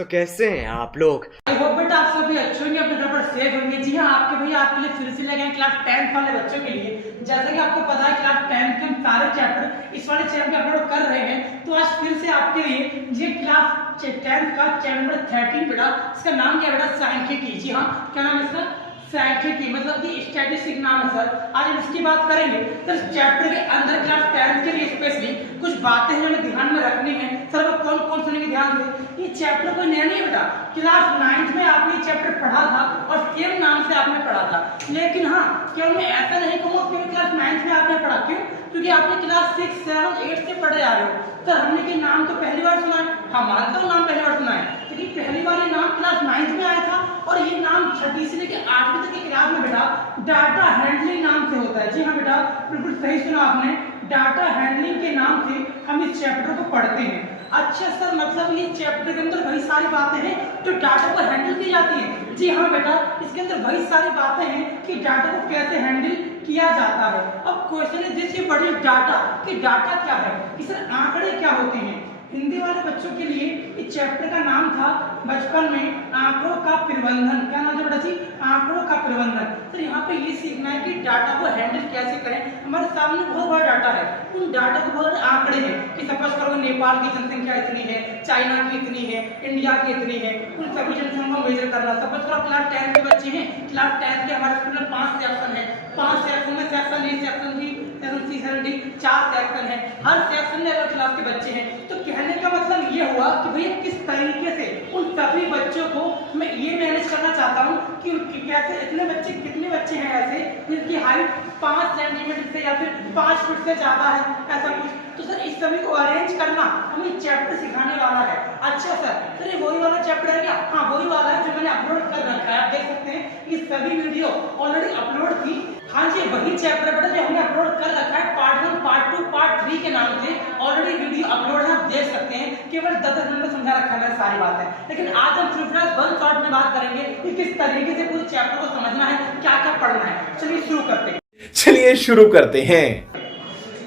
तो कैसे हैं आप लोग? आई होप बेटा आप सभी अच्छे होंगे, अपने घर पर सेफ होंगे। जी हाँ, आपके भैया आपके लिए फिर से ले गए क्लास 10th वाले बच्चों के लिए। जैसा कि आपको पता है क्लास 10th के हम सारे चैप्टर इस वाले चैनल पे अपलोड कर रहे हैं, तो आज फिर से आपके लिए ये क्लास 10th का चैप्टर नंबर 13 बेटा, इसका नाम क्या है बेटा? सांख्यिकी। जी हाँ, क्या नाम है इसका? सांख्यिकी, मतलब कि स्टैटिस्टिक नाम है सर। आज हम इसकी बात करेंगे। तो इस चैप्टर के अंदर क्लास 10th के लिए स्पेशली कुछ बातें हैं हमें ध्यान में रखनी है। सर वो कौन कौन सुनेंगे ध्यान से। ये चैप्टर कोई नया नहीं है बेटा, क्लास 9th में आपने ये चैप्टर पढ़ा था और सेम नाम से आपने पढ़ा था। लेकिन हाँ, केवल मैं ऐसा नहीं कहूँगा क्योंकि क्लास 9th में आपने पढ़ा, क्यों? क्योंकि आपने क्लास 6, 7, 8 से पढ़े आ रहे हो। सर हमने कि नाम तो पहली बार सुना है, हाँ मानता हूँ नाम पहली बार सुना है, लेकिन पहली बार ये नाम क्लास 9th में आया था और ये नाम 6वीं से लेकर 8वीं तक की क्लास में बेटा डाटा हैंडलिंग नाम से होता है। जी हाँ बेटा, बिल्कुल सही सुना आपने, डाटा हैंडलिंग के नाम से हम इस चैप्टर को पढ़ते हैं। अच्छा सर, मतलब ये चैप्टर के अंदर वही सारी बातें हैं जो डाटा को हैंडल की जाती है? जी हाँ बेटा, इसके अंदर वही सारी बातें हैं कि डाटा को कैसे हैंडल किया जाता है। अब क्वेश्चन है दिस व्हाट इज डाटा, कि डाटा क्या है, कि सर आंकड़े क्या होते हैं। हिंदी वाले बच्चों के लिए इस चैप्टर का नाम था बचपन में आंकड़ों का प्रबंधन। क्या नाम था बेटा जी? आंकड़ों का प्रबंधन। तो यहाँ पे ये सीखना है कि डाटा को हैंडल कैसे करें। हमारे सामने बहुत बड़ा डाटा है, उन डाटा को बहुत आंकड़े हैं कि सपोज करो नेपाल की जनसंख्या इतनी है, चाइना की इतनी है, इंडिया की इतनी है, उन सभी जनसंख्या को मेजर करना। सपोज करो क्लास 10 के बच्चे हैं, क्लास 10 के हमारे स्कूल में 5 सेक्शन है, 5 सेक्शन में section A, section B, section C, section D, 4 section है, हर सेक्शन में अलग क्लास के बच्चे हैं। तो कहने का मतलब ये हुआ कि भैया किस तरीके से उन सभी बच्चों को मैं ये मैनेज करना चाहता हूँ कि कैसे इतने बच्चे, कितने बच्चे हैं ऐसे जिनकी हाइट 5 सेंटीमीटर से या फिर 5 फुट से ज्यादा है, ऐसा कुछ। तो सर इस सभी को अरेंज करना हमें चैप्टर सिखाने वाला है। अच्छा सर ये वही वाला चैप्टर है क्या? हाँ वही वाला है जो मैंने अपलोड कर रखा है। आप देख सकते हैं ये सभी वीडियो ऑलरेडी अपलोड थी। हाँ जी, वही चैप्टर बेटा जो हमने अपलोड कर रखा है, पार्ट 1, पार्ट 2, पार्ट 3 के नाम से ऑलरेडी वीडियो अपलोड है, आप देख सकते हैं। केवल 10 मिनट में समझा रखा है सारी बातें, लेकिन आज हम सिर्फ वन शॉट में बात करेंगे कि किस तरीके से पूरे चैप्टर को समझना है, क्या क्या पढ़ना है। चलिए शुरू करते हैं।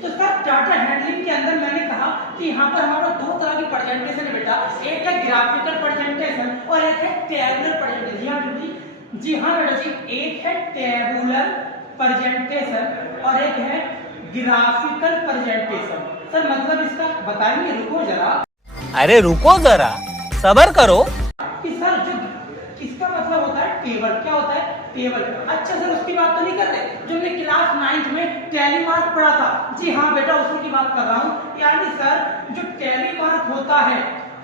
तो सर डाटा हैंडलिंग के अंदर मैंने कहा कि यहाँ पर हमारा दो तरह की प्रेजेंटेशन है बेटा, एक है ग्राफिकल प्रेजेंटेशन और एक है टेबुलर प्रेजेंटेशन। जी हाँ बेटा जी, एक है टेबुलर प्रेजेंटेशन और एक है ग्राफिकल प्रेजेंटेशन। सर मतलब इसका बताएंगे? रुको जरा, अरे रुको जरा, सबर करो। कि सर जो इसका मतलब होता है टेबल। क्या होता है? टेबल। अच्छा सर उसकी बात तो नहीं कर रहे जो हमने क्लास 9th में टैली मार्क पढ़ा था? जी हाँ बेटा, उसी की बात कर रहा हूँ। यानी सर जो टैली मार्क होता है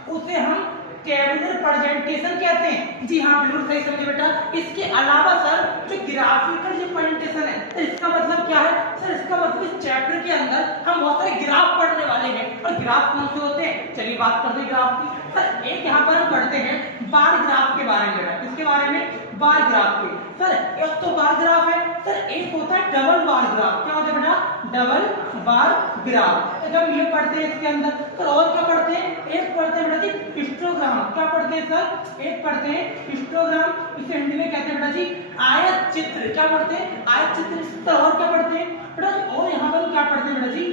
उसे हम टेबुलर प्रेजेंटेशन कहते हैं। जी हाँ बिल्कुल सही समझे बेटा। इसके अलावा सर जो ग्राफिकल जो प्रेजेंटेशन है, तो इसका मतलब क्या है? सर इसका मतलब इस चैप्टर के अंदर हम बहुत सारे ग्राफ पढ़ने वाले हैं। और ग्राफ कौन से होते हैं? चलिए बात करते हैं ग्राफ की। सर एक यहाँ पर हम पढ़ते हैं बार ग्राफ के बारे में। किसके बारे में? बार ग्राफ के। सर एक तो बार ग्राफ है, सर एक होता है डबल बार ग्राफ। क्या होता है बेटा? Double bar graph. जब ये पढ़ते हैं इसके अंदर, सर और क्या पढ़ते हैं? एक पढ़ते हैं बेटा जी हिस्टोग्राम। क्या पढ़ते हैं सर? एक पढ़ते हैं हिस्टोग्राम, इसे हिंदी में कहते हैं बेटा जी आयत चित्र। क्या पढ़ते हैं? आयत चित्र। सर और क्या पढ़ते हैं बेटा? और यहाँ पर क्या पढ़ते हैं बेटा जी?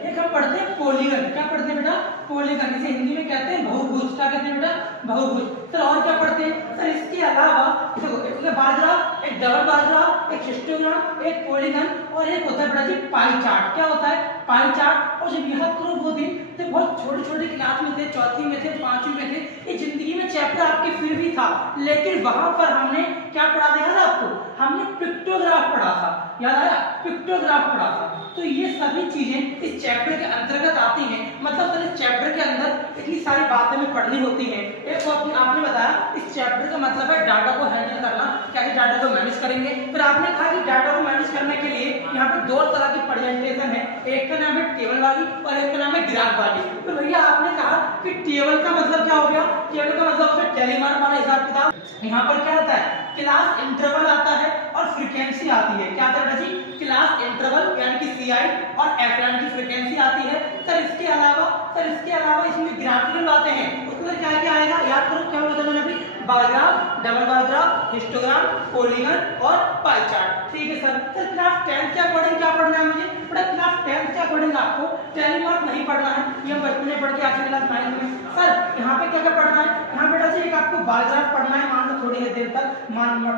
एक हम पढ़ते हैं पॉलीगन। क्या पढ़ते हैं बेटा? पॉलीगन, इसे हिंदी में कहते हैं बहुभुज। क्या कहते हैं बेटा? बहुभुज। सर और क्या पढ़ते हैं? सर इसके अलावा देखो, एक बार ग्राफ, एक डबल बार ग्राफ, एक हिस्टोग्राम, एक पॉलीगन और एक होता है बेटा जी पाई चार्ट। क्या होता है? Pie chart. और जब यहाँ करो वो दिन तो बहुत छोटे छोटे क्लास में थे, चौथी में थे, 5वीं में थे, ये जिंदगी में चैप्टर आपके फिर भी था, लेकिन वहां पर हमने क्या पढ़ा था याद आपको? हमने पिक्टोग्राफ पढ़ा था। याद आया? पिक्टोग्राफ पढ़ा था। तो ये सभी चीजें इस चैप्टर के अंतर्गत आती हैं। मतलब सर इस चैप्टर के अंदर इतनी सारी बातें में पढ़नी होती हैं। एक तो आपने बताया इस चैप्टर का मतलब है डाटा को हैंडल करना, कैसे डाटा को मैनेज करेंगे। फिर आपने कहा कि डाटा को मैनेज करने के लिए यहाँ पे दो तरह की प्रेजेंटेशन है, एक का नाम है टेबल वाली और एक का नाम है ग्राफ वाली। तो भैया आपने कहा कि टेबल का मतलब क्या हो गया? टेबल का मतलब होता है टैली मार्क वाला हिसाब किताब। यहाँ पर क्या आता है? क्लास इंटरवल आता है और फ्रीक्वेंसी आती है। क्या आता है बेटा जी? क्लास इंटरवल यानी कि सीआई और एफ यानी कि फ्रीक्वेंसी आती है। सर इसके अलावा इसमें ग्राफिकल बातें हैं, उसमें क्या क्या आएगा? याद करो क्या बोला था मैंने अभी? Bar graph, double bar graph, histogram, polygon और पाई चार्ट। ठीक है सर। क्लास 10 के अकॉर्डिंग क्या पढ़ना है मुझे? बड़ा क्लास 10 के अकॉर्डिंग पढ़ेंगे आपको टेलीमार्क नहीं पढ़ना है, ये हम बचपन में पढ़ के आज क्लास 9 में। सर यहाँ पे क्या क्या पढ़ना है, यहाँ बेटा जी एक आपको बार ग्राफ पढ़ना है, मान लो थोड़ी देर तक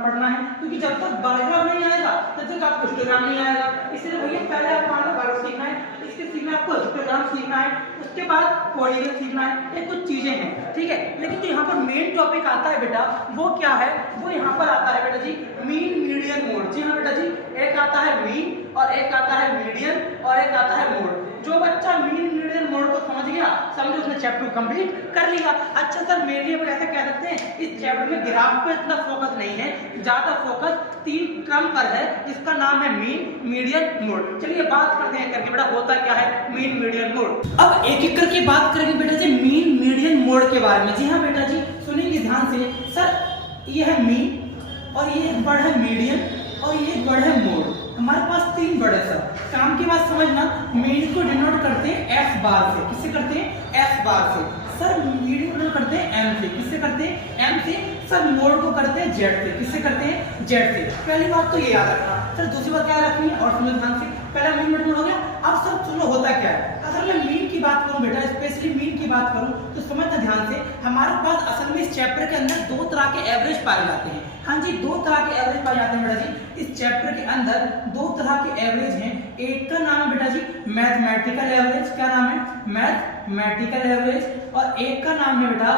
पढ़ना है, क्योंकि जब तक बार ग्राफ नहीं आएगा तब तक आपको हिस्टोग्राम नहीं आएगा। इसलिए भैया पहले आप मान लो बार ग्राफ सीखना है, इसके सीखना आपको हिस्टोग्राम सीखना है, उसके बाद पॉलीगन सीखना है, ये कुछ चीजें हैं, ठीक है। लेकिन जो यहाँ पर मेन टॉपिक आता है बेटा वो क्या है, वो यहाँ पर आता है बेटा जी मीन मीडियन मोड। जी हाँ बेटा जी, एक आता है मीन और एक आता है मीडियन और एक आता है मोड। जो बच्चा मीन मीडियन मोड को समझ गया, समझो उसने चैप्टर कंप्लीट कर लिया। अच्छा सर मेरे लिए ऐसा कह सकते हैं इस चैप्टर में ग्राफ पे इतना फोकस नहीं है, ज्यादा फोकस 3 क्रम पर है जिसका नाम है मीन मीडियन मोड। चलिए बात करते हैं करके बेटा होता क्या है मीन मीडियन मोड। अब एक एक करके बात करेंगे बेटा जी मीन मीडियन मोड के बारे में। जी हाँ बेटा जी सुनिए ध्यान से, सर ये है मीन और ये एक वर्ड है मीडियन और ये एक वर्ड है मोड। हमारे पास 3 वर्ड है सर। काम की बात समझना, मीन को डिनोट करते हैं एफ बार से। किससे करते हैं? एफ बार से। सर मीडियन को डिनोट करते हैं एम से। किससे करते हैं? एम से। सर मोड को करते हैं जेड से। किससे करते हैं? जेड से। पहली बात तो ये याद रखना। सर दूसरी बात क्या रखनी है और समझ ध्यान से, पहला मीन मीडियन हो गया। अब सर सुनो होता क्या है, अगर मैं मीन की बात करूं बेटा, स्पेशली मीन की बात करूं तो समझना ध्यान से, हमारे पास असल में इस चैप्टर के अंदर 2 तरह के एवरेज पाए जाते हैं। हाँ जी 2 तरह के एवरेज पाए जाते हैं बेटा जी। इस चैप्टर के अंदर 2 तरह के एवरेज हैं। एक का नाम है बेटा जी मैथमेटिकल एवरेज। क्या नाम है? Mathematical average. और एक का नाम है बेटा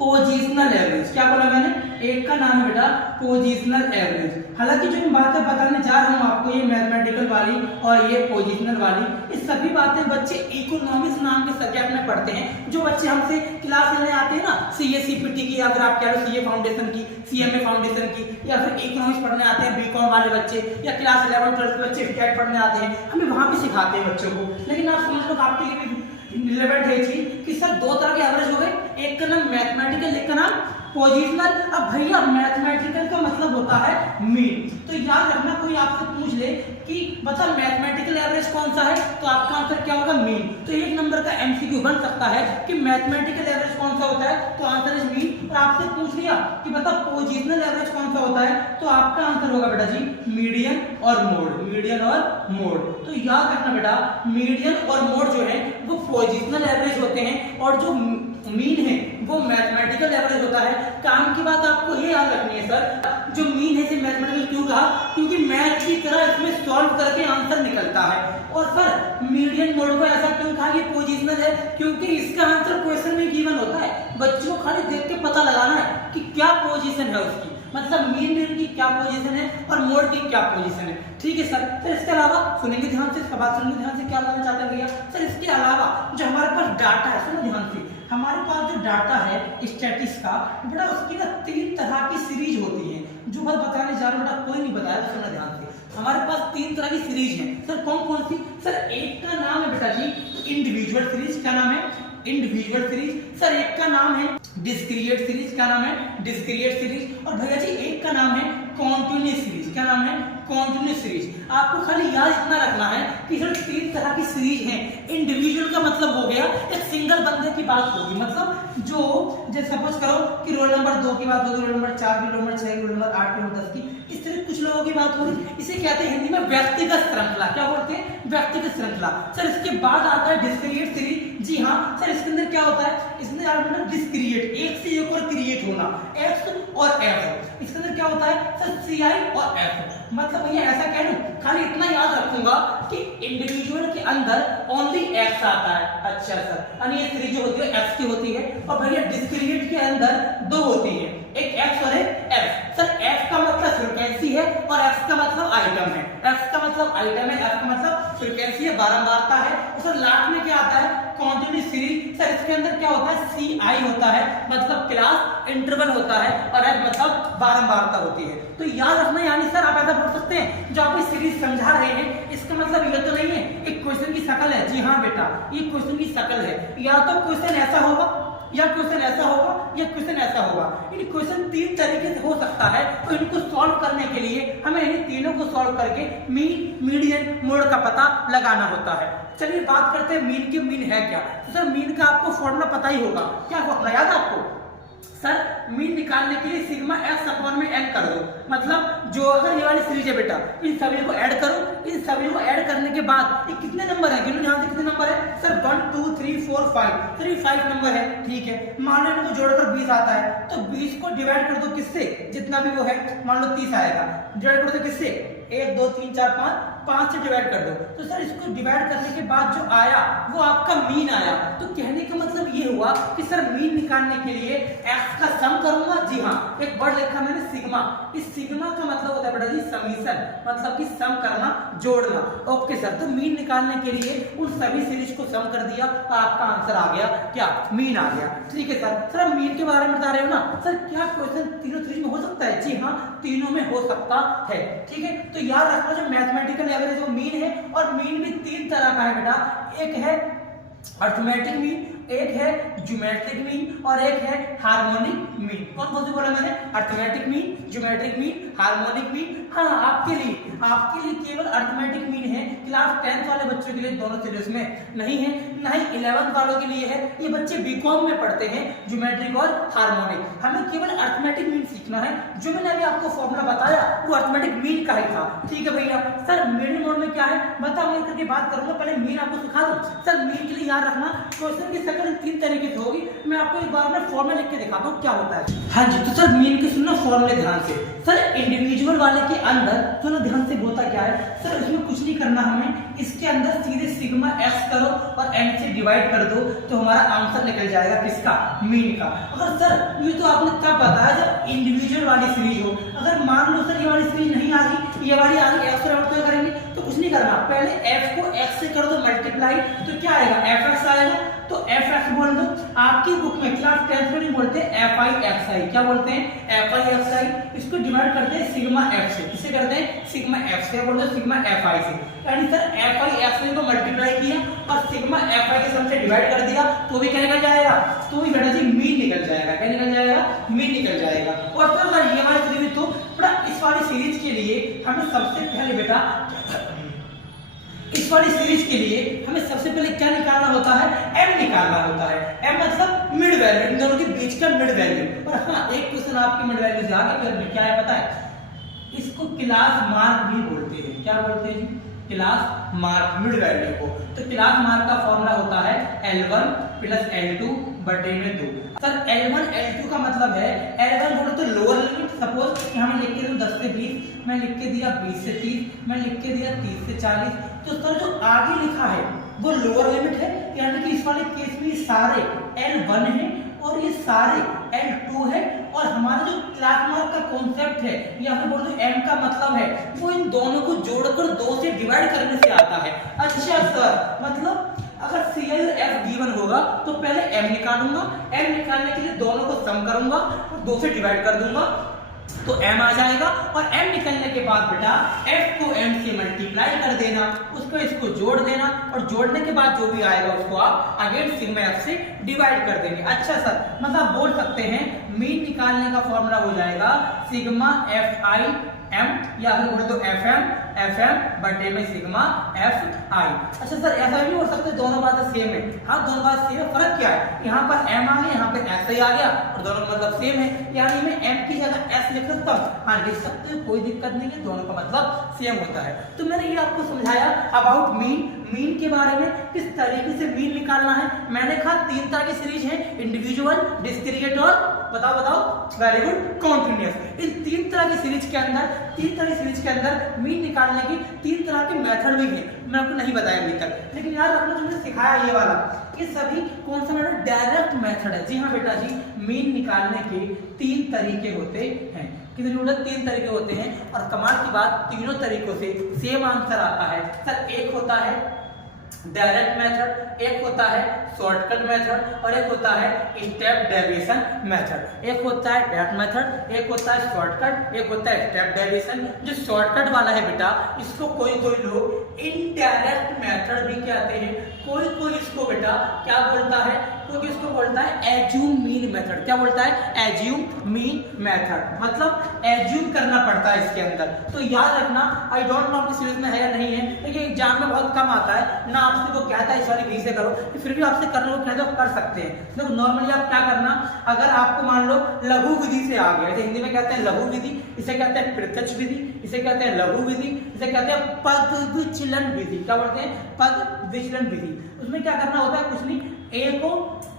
पोजिशनल एवरेज। क्या बोला मैंने? एक का नाम है बेटा पोजिशनल एवरेज। हालांकि जो मैं बातें बताने जा रहा हूं आपको, ये मैथमेटिकल वाली और ये पोजिशनल वाली, ये सभी बातें बच्चे इकोनॉमिक्स नाम के सब्जेक्ट में पढ़ते हैं। जो बच्चे हमसे क्लास लेने आते हैं ना, सीए सीपीटी की, अगर आप कह रहे हो सीए फाउंडेशन की, सीएमए फाउंडेशन की, या फिर इकोनॉमिक्स पढ़ने आते हैं बीकॉम वाले बच्चे, या क्लास 11 12 के बच्चे स्टैट पढ़ने आते हैं, हमें वहां भी सिखाते हैं बच्चों को। लेकिन आप समझ लो आपके लिए भी रिलेवेंट है चीज कि सर 2 तरह के एवरेज हो गए, एक का नाम मैथमेटिकल, एक का नाम पोजिशनल। अब भैया मैथमेटिकल का मतलब होता है मीन, तो याद रखना कोई आपसे पूछ ले कि बता मैथमेटिकल एवरेज कौन सा है, तो आपका आंसर क्या होगा? मीन। तो 1 नंबर का एमसीक्यू बन सकता है कि मैथमेटिकल एवरेज कौन सा होता है, तो आंसर इज मीन। और आपसे पूछ लिया कि बता पोजिशनल एवरेज कौन सा होता है, तो आपका आंसर होगा बेटा जी मीडियन और मोड। मीडियन और मोड। तो याद रखना बेटा मीडियन और मोड जो है वो पोजिशनल एवरेज होते हैं और जो मीन है वो मैथमेटिकल एवरेज होता है। काम की बात आपको ये याद रखनी है सर, जो मीन है इसे मैथमेटिकल क्यों कहा, क्योंकि मैथ की तरह इसमें सॉल्व करके आंसर निकलता है। और सर मीडियन मोड को ऐसा क्यों कहा, ये पोजिशनल है क्योंकि इसका आंसर क्वेश्चन में गिवन होता है, बच्चों को खाली देख के पता लगाना है कि क्या पोजीशन है उसकी, मतलब मीन मीन की क्या पोजीशन है और मोड की क्या पोजीशन है। ठीक है सर। तो इसके अलावा सुनेंगे ध्यान से, इसका बात सुनेंगे ध्यान से, क्या बताना चाहते हैं भैया सर, इसके अलावा जो हमारे पास डाटा है, सुनो ध्यान से, हमारे पास जो डाटा है स्टैटिस्टिक्स का बेटा, उसकी ना 3 तरह की सीरीज होती है। जो बात बताने जा रहा हूं बेटा कोई नहीं बताया, तो सुनना ध्यान से। हमारे पास 3 तरह की सीरीज है सर। कौन कौन सी? सर एक का नाम है बेटा जी इंडिविजुअल सीरीज। क्या नाम है? Individual series. सर एक का नाम है डिस्क्रीट सीरीज। क्या नाम है? Discrete series. और भैया जी एक का नाम है कॉन्टिन्यूस सीरीज। क्या नाम है? Continuous series. आपको खाली याद इतना रखना है कि सर 3 तरह की सीरीज हैं। इंडिविजुअल का मतलब हो गया एक सिंगल बंदे की बात होगी, मतलब जो जैसे सपोज करो कि रोल नंबर 2 की बात होगी, रोल नंबर 4 की, रोल नंबर 6 की, रोल नंबर 8 की, रोल नंबर 10 की, इस तरह कुछ लोगों की बात होगी। इसे कहते हैं हिंदी में व्यक्तिगत श्रृंखला। क्या बोलते हैं? व्यक्तिगत श्रृंखला। सर इसके बाद आता है डिस्क्रीट सीरीज। जी हाँ सर, इसके अंदर क्या होता है? इसके अंदर डिस्क्रीट, एक से एक और क्रिएट होना, एक्स और एफ। इसके अंदर क्या होता है सर? सी आई और एफ। मतलब भैया ऐसा कह लूं, खाली इतना याद रखूंगा कि इंडिविजुअल के अंदर ओनली एक्स आता है। अच्छा सर, यानी ये सीरीज जो होती है एक्स की होती है। और भैया डिस्क्रीट के अंदर 2 होती है, एक एक्स और एक एफ। सर एक्स का मतलब फ्रीक्वेंसी है और एक्स का मतलब आइटम है। एक्स का मतलब आइटम है, एफ का मतलब फ्रीक्वेंसी है, बारंबारता है। और सर लास्ट में क्या आता है? Continuous series. सर इसके अंदर क्या होता है? सी आई होता है, मतलब क्लास इंटरवल होता है, और एफ मतलब बारंबारता होती है। तो याद रखना, यानी सर आप ऐसा बोल सकते हैं जो आप इस सीरीज समझा रहे हैं, इसका मतलब ये तो नहीं है एक क्वेश्चन की शक्ल है। जी हाँ बेटा, ये क्वेश्चन की शक्ल है। या तो क्वेश्चन ऐसा होगा, या क्वेश्चन ऐसा होगा, या क्वेश्चन ऐसा होगा। इन क्वेश्चन 3 तरीके से हो सकता है। तो इनको सॉल्व करने के लिए हमें इन तीनों को सॉल्व करके मीन मीडियन मोड का पता लगाना होता है। चलिए बात करते हैं मीन की। मीन है क्या? तो सर मीन का आपको फॉर्मूला पता ही होगा। क्या फॉर्मूला याद है आपको? सर मीन निकालने के लिए सिग्मा एक्स अपॉन में एन कर दो, मतलब जो अगर ये वाली सीरीज है बेटा, इन सभी को ऐड करो, इन सभी को ऐड करने के बाद ये कितने नंबर है, गिनो यहाँ से कितने नंबर है सर 1 2 3 4 5, सर 5 नंबर है, ठीक है। मान लो इनको जोड़कर 20 आता है, तो 20 को डिवाइड कर दो किससे, जितना भी वो है, मान लो 30 आएगा, डिवाइड कर दो किससे, 1 2 3 4 5 से डिवाइड कर दो। तो सर इसको डिवाइड करने के बाद जो आया वो आपका मीन आया। तो कहने का मतलब ये हुआ कि सर मीन निकालने के लिए x का सम करूंगा, जी हाँ, एक वर्ड लिखा मैंने सिग्मा। इस सिग्मा का मतलब होता है बेटा जी समीशन, मतलब कि सम करना, जोड़ना। ओके सर, तो मीन निकालने के लिए उन सभी सीरीज को सम कर दिया और आपका आंसर आ गया क्या, मीन आ गया। ठीक है सर, सर आप मीन के बारे में बता रहे हो ना, सर क्या क्वेश्चन तीनों सीरीज में हो सकता है, जी हाँ, तीनों में हो सकता है। ठीक है, तो याद रखना जो मैथमेटिकल एवरेज वो मीन है, और मीन भी 3 तरह का है बेटा, एक है अर्थमेटिक मीन, एक है ज्योमेट्रिक मीन और एक है हार्मोनिक मीन। कौन सी बोला मैंने, arithmetic mean, geometric mean, harmonic mean. हाँ, आपके लिए केवल अर्थमेटिक मीन है, क्लास 10th वाले बच्चों के लिए दोनों सीरीज में नहीं है, ना ही 11th वालों के लिए है। ये बच्चे बीकॉम में पढ़ते हैं ज्योमेट्रिक और हार्मोनिक, हमें केवल अर्थमेटिक मीन सीखना है। जो मैंने अभी आपको फॉर्मूला बताया वो अर्थमेटिक मीन का ही था। ठीक है भैया, सर मीन मोड में क्या है बताओ, मैं करके बात करूंगा, पहले मीन आपको सिखा दूं। सर मीन के लिए याद रखना क्वेश्चन की शक्ल 3 तरीके से होगी, मैं आपको एक बार में फॉर्मूला लिख के दिखाता हूँ क्या होता है। हाँ जी, तो सर मीन के सुनना फॉर्मूले ध्यान से। सर इंडिविजुअल वाले के अंदर थोड़ा ध्यान से होता क्या है, सर इसमें कुछ नहीं करना हमें, इसके अंदर सीधे सिग्मा एक्स करो और एन से डिवाइड कर दो, तो हमारा आंसर निकल जाएगा किसका, मीन का। अगर सर ये तो आपने तब बताया जब इंडिविजुअल वाली सीरीज हो, अगर मान लो सर ये वाली सीरीज नहीं आ रही, ये वाली आ रही, एक्स को करेंगे तो कुछ नहीं करना, पहले एफ को एक्स से कर दो मल्टीप्लाई, तो क्या आएगा, एफ एक्स आएगा, तो एफ एक्स बोल दो। आपकी बुक में क्लास 10th में नहीं बोलते एफ आई एक्स आई, क्या बोलते हैं, एफ आई एक्स आई। इसको डिवाइड करते हैं सिग्मा एफ से, किसे करते हैं, सिग्मा एफ से, बोलते हैं सिग्मा एफ आई से। यानी सर एफ आई एक्स आई को मल्टीप्लाई किया और सिग्मा एफ आई के सम से डिवाइड कर दिया, तो भी क्या निकल जाएगा, तो भी बेटा जी मीन निकल जाएगा। क्या निकल जाएगा, मीन निकल जाएगा। और सर ये वाली सीरीज, तो बेटा इस वाली सीरीज के लिए हमें सबसे पहले बेटा इस वाली सीरीज के लिए हमें सबसे पहले क्या निकालना होता है, m निकालना होता है। m मतलब मिड वैल्यू, इन दोनों के बीच का मिड वैल्यू। और हाँ, एक क्वेश्चन आपके मिड वैल्यू से आगे फिर क्या है पता है, इसको क्लास मार्क भी बोलते हैं। क्या बोलते हैं जी, क्लास मार्क, मिड वैल्यू को। तो क्लास मार्क का फॉर्मूला होता है L1 प्लस L2 बटे में 2। सर L1 L2 का मतलब है, L1 बोलो तो लोअर लिमिट, सपोज यहाँ मैं लिख के दूं 10 से 20, मैं लिख के दिया 20 से 30, मैं लिख के दिया 30 से 40, तो सर जो आगे लिखा है वो लोअर लिमिट है, यानी कि इस वाले केस में सारे L1 है और ये सारे L2 है। और हमारा जो क्लास मार्क का कॉन्सेप्ट है, यहाँ पे बोल दो m का मतलब है वो इन दोनों को जोड़कर 2 से डिवाइड करने से आता है। अच्छा सर, मतलब अगर CL F गिवन होगा तो पहले m निकालूंगा, m निकालने के लिए दोनों को सम करूंगा और 2 से डिवाइड कर दूंगा, तो m आ जाएगा। और m निकलने के बाद बेटा f को m से मल्टीप्लाई कर देना, उसको इसको जोड़ देना, और जोड़ने के बाद जो भी आएगा उसको आप अगेन सिग्मा f से डिवाइड कर देंगे। अच्छा सर, मतलब बोल सकते हैं मीन निकालने का फॉर्मूला हो जाएगा सिग्मा एफ आई एम, या अगर बोले तो एफ एम बटे में सिग्मा एफ आई। अच्छा सर, ऐसा भी हो सकता है दोनों बातें सेम है। हाँ, दोनों बात सेम है, फर्क क्या है, यहाँ पर m आ गया, यहाँ पे एस आई आ गया, और दोनों का मतलब सेम है, यानी मैं m की जगह s लिख सकता हूँ। हाँ, लिख सकते हो, कोई दिक्कत नहीं है, दोनों का मतलब सेम होता है। तो मैंने ये आपको समझाया अबाउट मीन के बारे में, किस तरीके से मीन निकालना है। मैंने कहा 3 तरह की सीरीज है, इंडिविजुअल, डिस्क्रीट और बताओ वेरी गुड कॉन्टिन्यूअस। इन 3 तरह की सीरीज के अंदर मीन निकालने की 3 तरह के मेथड भी हैं, मैं आपको नहीं बताया अभी तक, लेकिन याद रखना जो मैंने सिखाया ये वाला, ये सभी कौन सा मेथड, डायरेक्ट मेथड है। जी हाँ बेटा जी, मीन निकालने के 3 तरीके होते हैं। कितने होते हैं, 3 तरीके होते हैं। और कमाल की बात, तीनों तरीकों से सेम आंसर आता है। सर एक होता है डायरेक्ट मेथड, एक होता है शॉर्टकट मेथड, और एक होता है स्टेप डेरिवेशन मेथड। एक होता है डायरेक्ट मेथड, एक होता है शॉर्टकट, एक होता है स्टेप डेरिवेशन। जो शॉर्टकट वाला है बेटा, इसको कोई लोग इनडायरेक्ट मेथड भी कहते हैं, कोई इसको बेटा क्या बोलता है, कोई इसको बोलता है एज्यूम मीन मेथड। क्या बोलता है, एज्यूम मीन मेथड, मतलब एज्यूम करना पड़ता है इसके अंदर। तो याद रखना, आई डोंट नो आपकी सीरीज में है या नहीं है, देखिए एग्जाम में बहुत कम आता है ना, आपसे वो कहता है इस वाली विधि से करो, फिर भी आपसे करने को कहते हो कर सकते हैं। देखो नॉर्मली आप क्या करना, अगर आपको मान लो लघु विधि से आ गया, हिंदी में कहते हैं लघु विधि, इसे कहते हैं प्रत्यक्ष विधि, इसे कहते हैं लघु विधि, इसे कहते हैं पद विचलन विधि। क्या बोलते हैं? पद विचलन विधि। उसमें क्या करना होता है? कुछ नहीं, ए को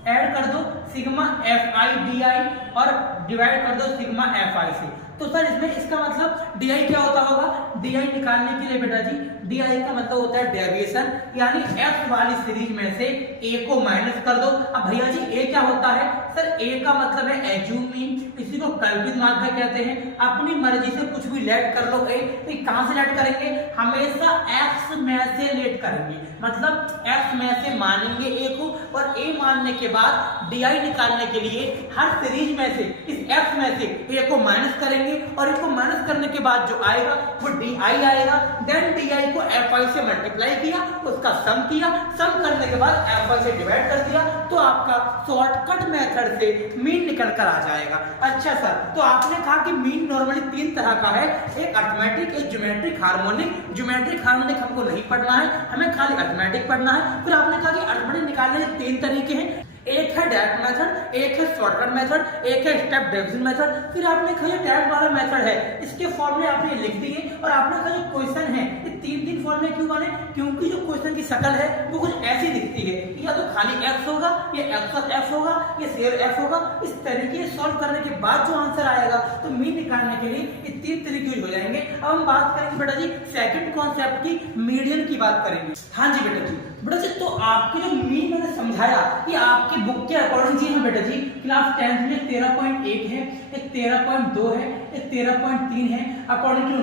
ऐड कर दो sigma F I D I और डिवाइड कर दो सिग्मा एफ आई से। तो सर इसमें इसका मतलब डी आई क्या होता होगा? डी आई निकालने के लिए बेटा जी डी आई का मतलब होता है डेविएशन, यानी एफ वाली सीरीज में से ए को माइनस कर दो। अब भैया जी ए क्या होता है? सर ए का मतलब है एज्यूम मीन, इसी को कल्पित माध्य कहते हैं। अपनी मर्जी से कुछ भी लेट कर लो ए, तो कहां से लेट करेंगे? हमेशा एक्स में से लेट करेंगे, मतलब एक्स में से मानेंगे ए को, और ए मानने के बाद डी आई निकालने के लिए हर सीरीज में से इस एक्स में से ए को माइनस करेंगे, और इसको माइनस करने के बाद जो आएगा वो डी आई आएगा। देन डी आई को एफ आई से मल्टीप्लाई किया, उसका सम किया, सम करने के बाद एफ आई से डिवाइड कर दिया, तो आपका शॉर्टकट मेथड से मीन निकल कर आ जाएगा। अच्छा सर, तो आपने कहा कि मीन नॉर्मली तीन तरह का है, एक अरिथमेटिक, एक ज्योमेट्रिक, हार्मोनिक। ज्योमेट्रिक हार्मोनिक हमको नहीं पढ़ना है, हमें खाली अरिथमेटिक पढ़ना है। फिर आपने कहा कि अरिथमेटिक निकालने के तीन तरीके हैं, एक है डायरेक्ट मेथड, एक है शॉर्टकट मेथड, एक है स्टेप डिवीजन मेथड। फिर आपने कहा डायरेक्ट वाला मेथड है, इसके फॉर्मूले आपने लिख दिए, और आपने कहा जो क्वेश्चन है ये तीन फॉर्मूले क्यों बने? क्योंकि जो क्वेश्चन की शक्ल है वो कुछ ऐसी दिखती है, या तो खाली एक्स होगा, या एक्स प्लस एफ होगा, या शेयर एफ होगा। इस तरीके से सॉल्व करने के बाद जो आंसर आएगा, तो मीन निकालने के लिए ये तीन तरीके यूज हो जाएंगे। अब हम बात करेंगे बेटा जी सेकंड कॉन्सेप्ट की, मीडियन की बात करेंगे। हाँ जी बेटा जी, बेटा जी तो आपके जो मीन मैंने समझाया कि आपके बुक के अकॉर्डिंग जी है बेटा जी, क्लास 10th में 13.1 है, एक 13.2 है, एक 13.3 है। अकॉर्डिंग टू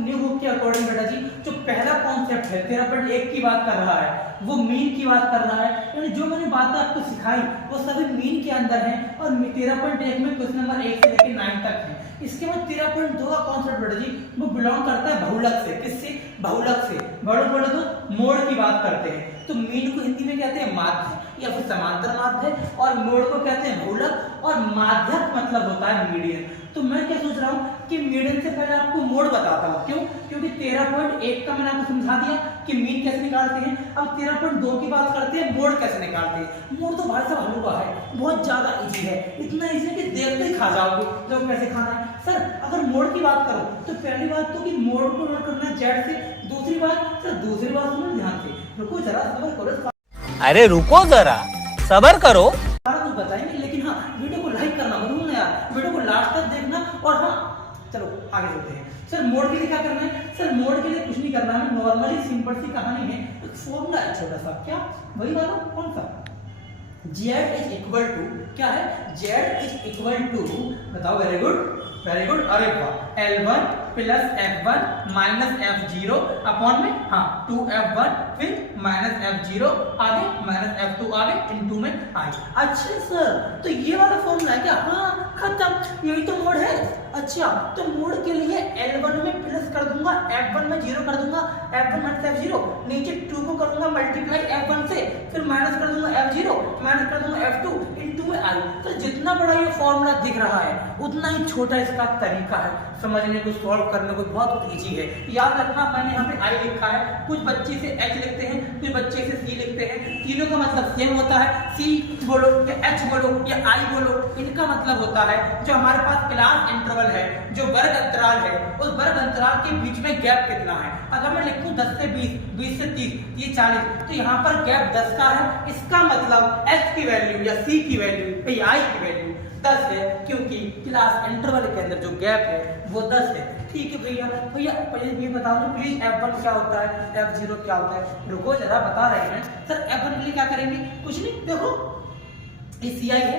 न्यू बुक के अकॉर्डिंग बेटा जी जो पहला कॉन्सेप्ट है 13.1 की बात कर रहा है, वो मीन की बात कर रहा है। यानी जो मैंने बातें आपको सिखाई वो सभी मीन के अंदर है, और 13.1 में क्वेश्चन नंबर 1 से लेकर 9 तक है। इसके बाद 13.2 का कॉन्सेप्ट बेटा जी वो बिलोंग करता है बहुलक से। किससे? बहुलक से। बोलो तो मोड की बात करते हैं, तो मीन को हिंदी में कहते हैं माध्य या फिर समांतर माध्य, और मोड को कहते हैं बहुलक, और माध्यक मतलब होता है मीडियन। तो मैं क्या सोच रहा हूँ कि मीडियन से पहले आपको मोड बताता हूँ। क्यों? क्योंकि 13.1 का मैंने आपको समझा दिया कि मीन कैसे निकालते हैं। अब 13.2 की बात करते हैं, मोड कैसे निकालते हैं। मोड तो भाई साहब हल्का है, बहुत ज्यादा इजी है, इतना इजी है कि देखते ही खा जाओगे जब कैसे खाना है। सर अगर मोड की बात करो तो पहली बात तो कि मोड को नोट करना है जेड से, दूसरी बात सर दूसरी बात सुनो ध्यान से, रुको जरा सबर करो। अरे रुको जरा सबर करो, सारा कुछ बताएंगे, लेकिन हाँ वीडियो को लाइक करना मत भूलना यार, वीडियो को लास्ट तक देखना। और हाँ चलो आगे चलते हैं। सर मोड के लिए क्या करना है? सर मोड के लिए कुछ नहीं करना है, नॉर्मली सिंपल सी कहानी है, एक फॉर्मूला है छोटा सा। क्या? वही वाला कौन सा? z इज इक्वल टू क्या है? z इज इक्वल टू, बताओ। Very good. अरे वाह, L1 plus F1 minus F0 upon में 2F1 फिर माइनस F0 आगे माइनस F2 आगे इनटू में आई। अच्छा सर तो ये वाला फॉर्मूला है क्या? हाँ खत्म, यही तो मोड है। अच्छा तो मोड के लिए L1 में प्लस कर दूंगा, F1 में 0 कर दूंगा, F1 माइनस F0, नीचे 2 को कर दूंगा मल्टीप्लाई F1 से, फिर माइनस कर दूंगा F0, माइनस कर दूंगा F2 इनटू में आई। तो जितना बड़ा ये फॉर्मूला दिख रहा है उतना ही छोटा इसका तरीका है समझने को, सॉल्व करने को बहुत इजी है। याद रखना मैंने यहाँ पे आई लिखा है, कुछ बच्चे से एच लिखते हैं, कुछ बच्चे से सी लिखते हैं, तीनों का मतलब सेम होता है। सी बोलो या एच बोलो या आई बोलो, इनका मतलब होता है जो हमारे पास क्लास इंटरवल है, जो वर्ग अंतराल है, उस वर्ग अंतराल के बीच में गैप कितना है। अगर मैं लिखूं 10 से 20, 20 से 30, ये 40, तो यहाँ पर गैप 10 का है। इसका मतलब एच की वैल्यू या सी की वैल्यू या आई की वैल्यू 10 है, क्योंकि क्लास इंटरवल के अंदर जो गैप है वो 10 है। ठीक है भैया ये बता दो प्लीज F1 क्या होता है, F0 क्या होता है। रुको जरा बता रहे हैं सर। F1 के लिए क्या करेंगे? कुछ नहीं, देखो ये CI है,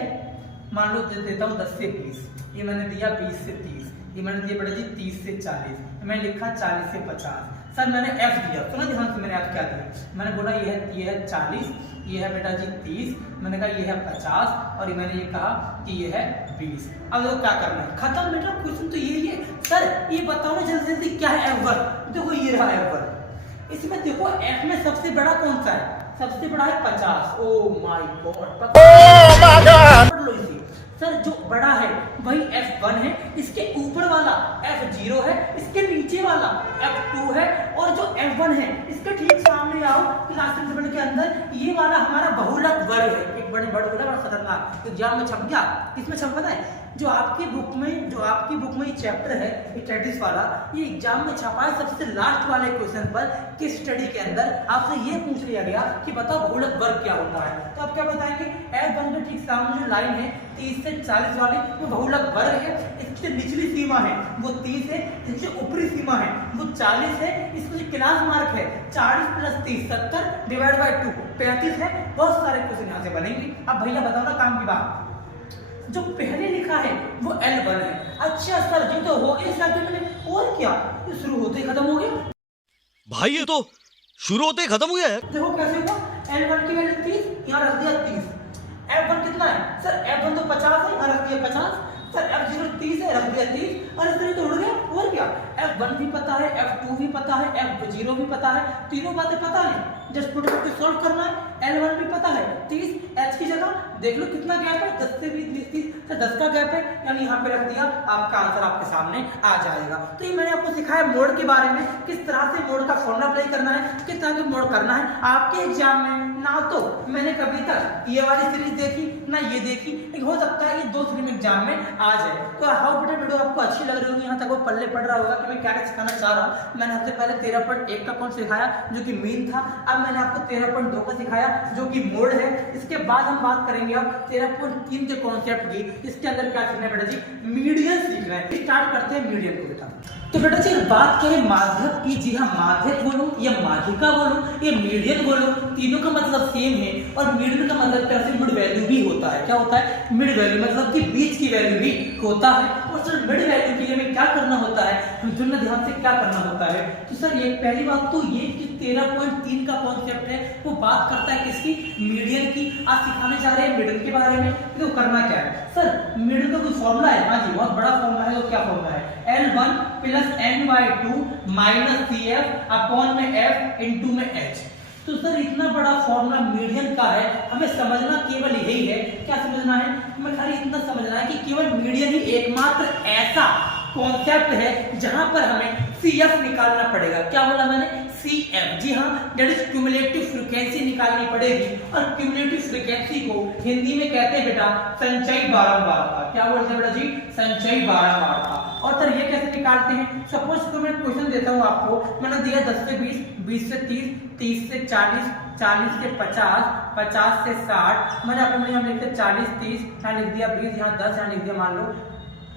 मान लो देता हूँ 10 से 20, ये मैंने दिया 20 से 30, ये मैंने दिया बेटा जी 30 से 40, मैंने लिखा 40 से 50। सर मैंने F दिया, सुनो ध्यान से, मैंने F क्या दिया? मैंने बोला ये है 40, ये है बेटा जी 30, मैंने कहा ये है 50, और ये मैंने ये कहा कि ये है 20। अब देखो क्या करना है, खत्म बेटा, क्वेश्चन तो यही है। सर ये बताओ ना जल्दी जल्दी क्या है F1? देखो ये रहा F1, इसमें देखो F में सबसे बड़ा कौन सा है? सबसे बड़ा है 50। ओ माय गॉड, पकड़ लो इसे। सर जो बड़ा है वही F1 है, इसके ऊपर वाला F0 है, इसके नीचे वाला F2 है, और जो F1 है इसके ठीक सामने आओ क्लास के अंदर ये वाला हमारा बहुलक वर्ग है। एक बड़े बड़ा खतरनाक एग्जाम में छप गया। किसमें छप पता है? जो आपकी बुक में ये चैप्टर है स्टडीज वाला, ये एग्जाम में छपा है सबसे लास्ट वाले क्वेश्चन पर। किस स्टडी के अंदर आपसे ये पूछ लिया गया कि बताओ बहुलक वर्ग क्या होता है, तो आप क्या बताएंगे? F1 के ठीक सामने जो लाइन है 30 से 40 वाली वो बहुलक वर्ग है। इसकी निचली सीमा है वो 30 है, इसकी ऊपरी सीमा है वो 40 है। इसमें जो क्लास मार्क है 40 + 30 70 डिवाइड बाय 2 35 है। बहुत सारे क्वेश्चन यहाँ से बनेंगे। अब भैया बताओ ना काम की बात, जो पहले लिखा है वो L1 है। अच्छा सर जी तो हो गया में, और क्या ये शुरू होते ही खत्म हो गया भाई, ये तो शुरू होते ही खत्म हो गया है। देखो कैसे हुआ, L1 की वैल्यू 30, यहाँ रख दिया 30। F1 कितना है सर? F1 तो 50 है, यहाँ रख दिया 50। सर F0 30 है, रख दिया 30। और इस तो उड़ गया। और क्या, F1 भी पता है, F2 भी पता है, F0 भी पता है, तीनों बातें पता है। जस्ट पुट करके सॉल्व करना है। L1 भी पता है 30, H की जगह देख लो कितना गैप है, 10 से 20 30, तो 10 का गैप है, यानी यहाँ पे रख दिया, आपका आंसर आपके सामने आ जाएगा। तो ये मैंने आपको सिखाया मोड के बारे में, किस तरह से मोड का फॉर्मूला अप्लाई करना है, किस तरह के मोड करना है। आपके एग्जाम में ना तो मैंने कभी तक ये वाली सीरीज देखी ना ये देखी, लेकिन हो सकता है ये 2 सीरीज में एग्जाम में आ जाए। तो हाउ बेटा वीडियो आपको अच्छी लग रही होगी, यहाँ तक वो पल्ले पड़ रहा होगा कि मैं क्या क्या सिखाना चाह रहा हूँ। मैंने सबसे पहले 13.1 का कौन सिखाया जो कि मीन था। अब मैंने आपको 13.2 का सिखाया जो कि मोड है। इसके बाद हम बात करेंगे अब 13.3 के कॉन्सेप्ट की। इसके अंदर क्या सीखना है बेटा जी? मीडियन सीखना है। स्टार्ट करते हैं मीडियन को बेटा। तो बेटा जी बात करें माध्यक की, जी हाँ माध्यक बोलो या माध्यिका बोलो या मीडियन बोलो, तीनों का मतलब सेम है। और मीडियन का मतलब क्या है? मिड वैल्यू भी होता है। क्या होता है? मिड वैल्यू, मतलब कि बीच की वैल्यू भी होता है। और सर मिड वैल्यू के लिए हमें क्या करना होता है, सुनना ध्यान से, क्या करना होता है? तो सर ये पहली बात तो ये कि 13.3 का कॉन्सेप्ट है वो बात करता है किसकी? मीडियन की। आज सिखाने जा रहे हैं मीडियन के बारे में। तो करना क्या है सर? मीडियन का कोई फॉर्मूला है? हाँ जी बहुत बड़ा फॉर्मूला है। तो क्या फॉर्मूला है? L1 + n/2 - CF अपॉन में F इंटू में H। तो सर इतना बड़ा फॉर्मूला मीडियन का है, हमें समझना केवल यही है। क्या समझना है? हमें खाली इतना समझना है कि केवल मीडियन ही एकमात्र ऐसा कॉन्सेप्ट है जहां पर हमें CF निकालना पड़ेगा। क्या बोला मैंने? CF, जी हाँ, दैट इज क्यूमुलेटिव फ्रीक्वेंसी निकालनी पड़ेगी। और क्यूमुलेटिव फ्रीक्वेंसी को हिंदी में कहते हैं बेटा संचयी बारंबारता। क्या बोलते हैं बेटा जी? संचयी बारंबारता। और सर ये कैसे निकालते हैं? सपोज को मैं क्वेश्चन देता हूँ आपको, मैंने दिया 10 से 20, 20 से 30, 30 से 40, 40 से 50, 50 से 60। मैंने आपको यहाँ लिखते 40 30, यहाँ लिख दिया 20, यहाँ 10, यहाँ लिख दिया मान लो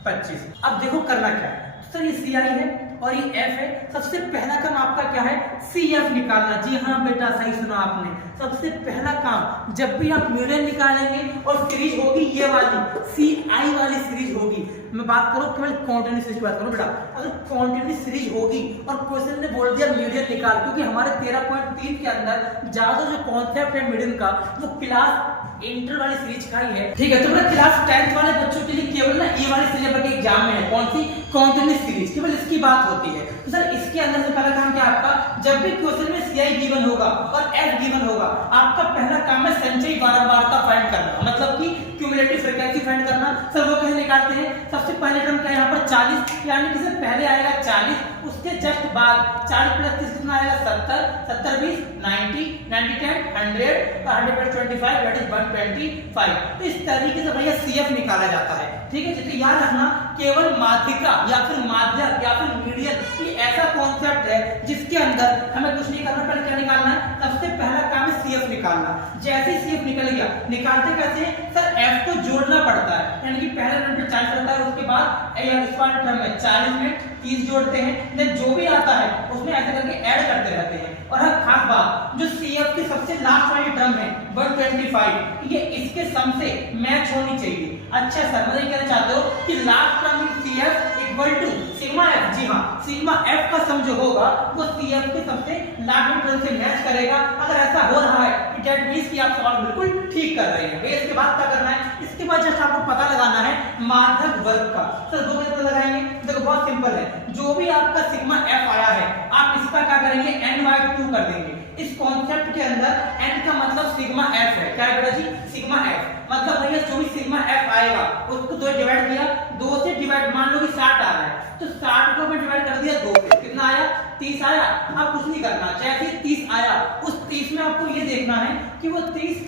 25। अब देखो करना क्या है सर, ये CI है और ये F है। सबसे पहला काम आपका क्या है? CF निकालना। जी हाँ बेटा सही सुना आपने। सबसे पहला काम जब भी आप मीडियन निकालेंगे और सीरीज होगी ये वाली CI वाली सीरीज होगी, मैं बात करूं केवल कॉन्टिन्यूस सीरीज की बात करूं बेटा, अगर कॉन्टिन्यूस सीरीज होगी और क्वेश्चन ने बोल दिया मीडियन निकाल, क्योंकि हमारे 13.3 के अंदर ज्यादा जो कॉन्सेप्ट है मीडियन का वो क्लास इंटर वाली सीरीज का ही है। ठीक है, तो मेरा क्लास 10th वाले बच्चों के लिए केवल ना ये वाली सीरीज आपके एग्जाम में है। कौन सी? कॉन्टिन्यूस सीरीज, केवल इसकी बात होती है। तो सर इसके अंदर से पहला काम क्या आपका? जब भी क्वेश्चन में CI गिवन होगा और F गिवन होगा, आपका पहला काम है संचयी बारंबारता फाइंड करना, मतलब कि क्यूमुलेटिव फ्रीक्वेंसी फाइंड करना। सर वो कैसे निकालते हैं? सबसे पहले टर्म क्या है यहाँ पर 40, यानी कि सर पहले आएगा 40, उसके जस्ट बाद 40 + 30 कितना आएगा? 70, 70 20 90, 90 10 100 और 100 + 25 दैट इज 125। तो इस तरीके से भैया CF निकाला जाता है। ठीक है, जिससे याद रखना केवल माध्यिका या फिर माध्यक या फिर मीडियन ये ऐसा कॉन्सेप्ट है जिसके अंदर हमें कुछ नहीं करना, पहले क्या निकालना है? सबसे पहला काम है CF निकालना। जैसे ही CF निकल गया, निकालते कैसे हैं सर? F को जोड़ना पड़ता है, यानी कि पहले टर्म पे 40 रहता है, उसके बाद इस वाले टर्म में 40 में 30 जोड़ते हैं, देन जो भी आता है उसमें ऐसे करके ऐड करते रहते हैं। और हर खास बात जो CF की सबसे लास्ट वाली टर्म है 125, ये इसके सम से मैच होनी चाहिए। अच्छा सर मतलब कहना चाहते हो कि last term in CF equal to sigma F। जी हाँ, सिग्मा F का सम जो होगा वो CF के सबसे लास्ट टर्म से मैच करेगा। अगर ऐसा हो रहा है दैट मींस कि आप सवाल बिल्कुल ठीक कर रहे हैं। फिर इसके बाद क्या करना है? इसके बाद जस्ट आपको पता लगाना है माध्यक वर्ग का। सर दो कैसे लगाएंगे? देखो बहुत सिंपल है, जो भी आपका सिग्मा F आया है आप इसका क्या करेंगे? n/2 कर देंगे। इस कॉन्सेप्ट के अंदर n का मतलब सिग्मा f है। क्या है बेटा जी? Sigma f। मतलब भैया जो भी सिग्मा f आएगा उसको 2 डिवाइड किया, 2 से डिवाइड, मान लो कि 60 आ रहा है तो 60 को मैं डिवाइड कर दिया 2 से, कितना आया? 30 आया। अब कुछ नहीं करना, जैसे 30 आया उस 30 में आपको ये देखना है कि वो 30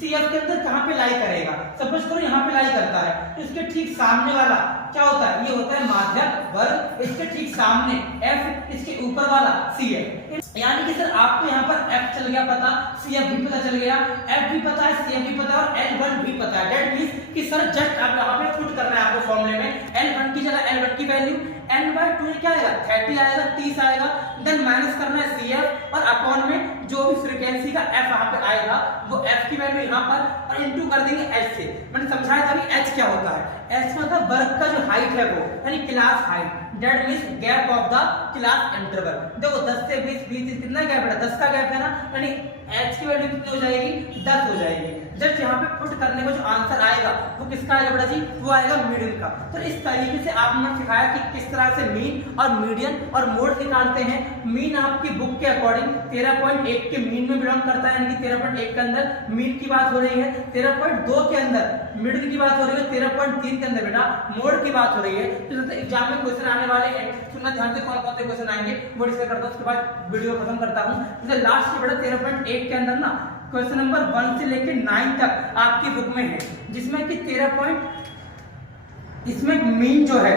CF के अंदर कहां पे लाई करेगा। सपोज करो यहां पे लाई करता है तो इसके ठीक सामने वाला क्या होता है? ये होता है माध्यक वर्ग। इसके ठीक सामने F, इसके ऊपर वाला CF। यानी कि सर आपको यहाँ पर F चल गया पता, CF भी पता चल गया, F भी पता है, CF भी पता है और L1 भी पता है। दैट मींस कि सर जस्ट आप यहाँ पे पुट करना है आपको फॉर्मूले में L1 की जगह L1 की वैल्यू n/2 क्या आएगा? 30 आएगा, 30 आएगा। देन माइनस करना है CF और अपॉन में जो भी फ्रीक्वेंसी का F यहाँ पे आएगा वो F की वैल्यू यहाँ पर और इनटू कर देंगे H से। मैंने समझाया था अभी H क्या होता है। H मतलब वर्ग का जो हाइट है वो, यानी class height. That means gap of the class interval. देखो 10 से 20 कितना गैप है? 10 का गैप है ना, यानी H की वैल्यू कितनी हो जाएगी? 10 हो जाएगी। जस्ट यहाँ पे पुट करने को जो आंसर आएगा वो किसका आएगा बेटा जी? वो आएगा मीडियन का। तो इस तरीके से आपने सिखाया कि किस तरह से मीन और मीडियन और मोड निकालते हैं। मीन आपकी बुक के अकॉर्डिंग 13.1 के मीन में बिलोंग करता है, यानी कि 13.1 के अंदर मीन की बात हो रही है, 13.2 के अंदर मिडिल की बात हो रही है, 13.3 के अंदर बेटा मोड की बात हो रही है। तो एग्जाम में क्वेश्चन आने वाले हैं, सुनना ध्यान से कौन कौन से क्वेश्चन आएंगे वो डिस्कस करता हूं, उसके बाद वीडियो खत्म करता हूं। जैसे लास्ट के बेटा 13.1 के अंदर ना क्वेश्चन नंबर 1 से लेकर 9 तक आपकी बुक में है, जिसमें कि 13 इसमें मीन जो है,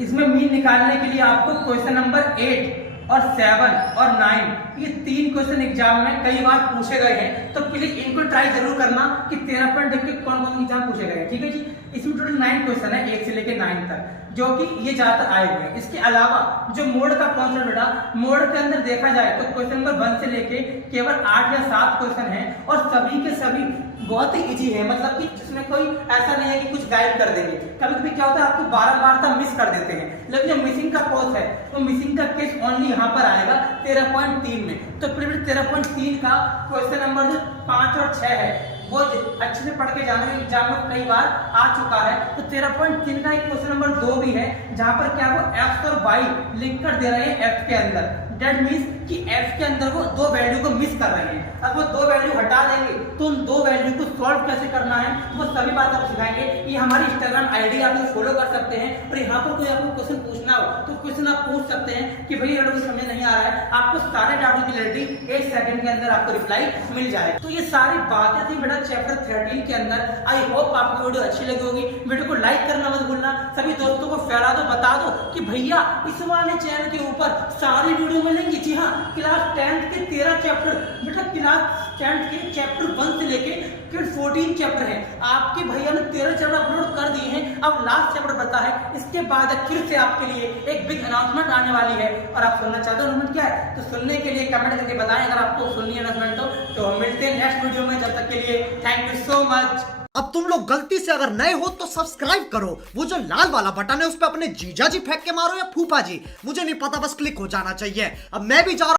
इसमें मीन निकालने के लिए आपको क्वेश्चन नंबर 8 और 7 और 9 ये 3 क्वेश्चन एग्जाम में कई बार पूछे गए हैं। तो प्लीज इनको ट्राई जरूर करना कि 13 पॉइंट देख के कौन कौन एग्जाम पूछे गए हैं। ठीक है जी, इसमें टोटल 9 क्वेश्चन है 1 से लेकर 9 तक, जो कि ये ज्यादातर आए हुए हैं। इसके अलावा जो मोड का कॉन्सेप्ट बेटा, मोड के अंदर देखा जाए तो क्वेश्चन नंबर 1 से लेके केवल 8 या 7 क्वेश्चन हैं और सभी के सभी बहुत ही इजी है। मतलब कि जिसमें कोई ऐसा नहीं है कि कुछ गाइड कर देंगे। कभी कभी क्या होता है आपको बार मिस कर देते हैं, लेकिन जो मिसिंग का कोर्स है तो मिसिंग का केस ओनली यहाँ पर आएगा 13.3 में। तो फिर 13.3 का क्वेश्चन नंबर जो 5 और 6 है वो अच्छे से पढ़ के जाना, एग्जाम में कई बार आ चुका है। तो 13.3 का एक क्वेश्चन नंबर 2 भी है, जहां पर क्या वो x और y लिंक कर दे रहे हैं f के अंदर। दैट मींस कि f के अंदर वो 2 वैल्यू को मिस कर रहे हैं। अब वो 2 वैल्यू हटा देंगे तो उन 2 वैल्यू को सॉल्व कैसे करना है वो सभी बात आपको सिखाएंगे। ये हमारी इंस्टाग्राम आईडी आप लोग फॉलो कर सकते हैं और यहाँ पर कोई आपको क्वेश्चन पूछना हो तो क्वेश्चन आप पूछ सकते हैं कि भैया कुछ समझ नहीं आ रहा है, आपको सारे डाउट की क्लैरिटी 1 सेकंड के अंदर आपको रिप्लाई मिल जाएगा। तो ये सारी बातें थी बेटा चैप्टर 13 के अंदर। आई होप आपको वीडियो अच्छी लगी होगी। वीडियो को लाइक करना मत भूलना, सभी दोस्तों को फैला दो, बता दो कि भैया इस वाले चैनल के ऊपर सारी वीडियो मिलेंगी। जी हाँ, क्लास 10 के 13 चैप्टर बेटा, क्लास 10 के चैप्टर 1 से लेके फिर 14 चैप्टर है आपके भैया ने 13 चैप्टर अपलोड कर दिए हैं। अब लास्ट चैप्टर बता है, इसके बाद फिर से आपके लिए एक बिग अनाउंसमेंट आने वाली है और आप सुनना चाहते हो अनाउंसमेंट क्या है तो सुनने के लिए कमेंट करके बताएं अगर आपको सुननी है अनाउंसमेंट। तो हम मिलते हैं नेक्स्ट वीडियो में, जब तक के लिए थैंक यू सो मच। अब तुम लोग गलती से अगर नए हो तो सब्सक्राइब करो, वो जो लाल वाला बटन है उस पर अपने जीजा जी फेंक के मारो या फूफा जी, मुझे नहीं पता, बस क्लिक हो जाना चाहिए। अब मैं भी जा रहा